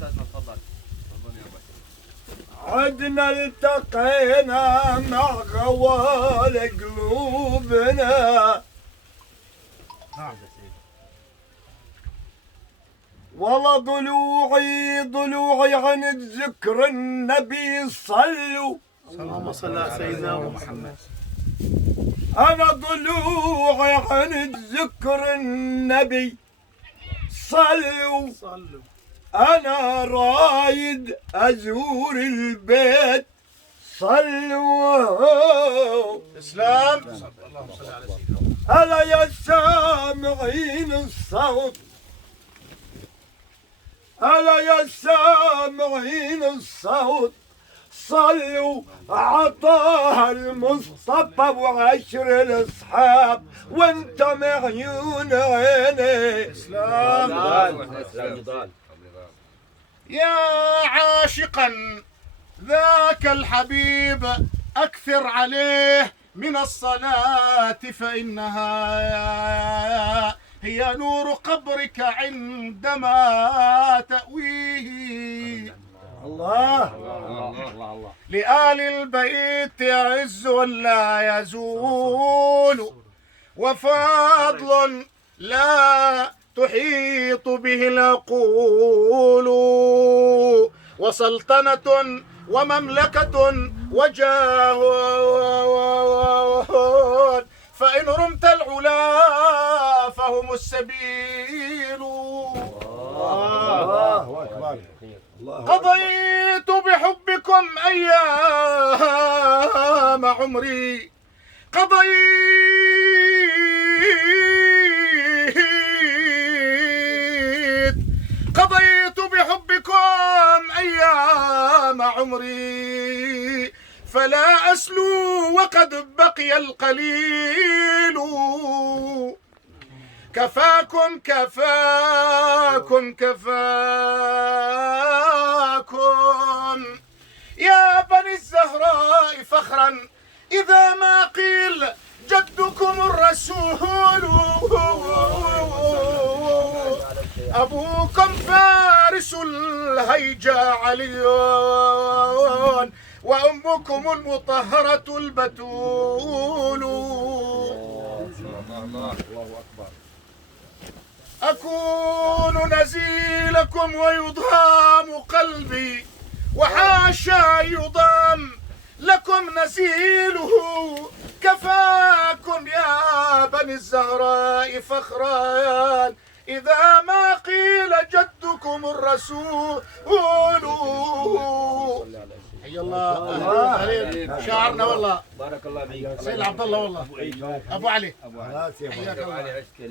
استاذنا تفضل. عدنا التقينا مع غوال قلوبنا. والله ضلوعي عن ذكر النبي صلوا. اللهم صل على سيدنا محمد. أنا ضلوعي عن ذكر النبي صلوا. أنا رايد أزور البيت صلوا. اسلام. اللهم صل على سيدنا محمد. ألا يا سامعين الصوت، ألا يا سامعين الصوت، صلوا عطاها المصطفى وعشر الاصحاب وانتم عيون عيني. اسلام. يا عاشقا ذاك الحبيب أكثر عليه من الصلاة فإنها هي نور قبرك عندما تأويه. الله لآل البيت يعز ولا يزول، وفضل لا تحيط به العقول، وسلطنة ومملكة وجاه، فإن رمت العلا فهم السبيل. الله أكبر. قضيت بحبكم أيام عمري، قضيت بحبكم أيام عمري، فلا أسلو وقد بقي القليل. كفاكم كفاكم كفاكم يا بني الزهراء فخرا إذا ما قيل جدكم الرسول. أبوكم فارس الهيجا علي، وأمكم المطهرة البتول. الله أكبر. أكون نزيلكم ويضام قلبي، وحاشا يضام لكم نزيله. كفاكم يا بني الزهراء فخرا إذا ما قيل جدكم الرسول. حي الله. شعرنا والله. بارك الله فيك. سيد عبد الله والله. أبو علي. خلاص يا حياك الله.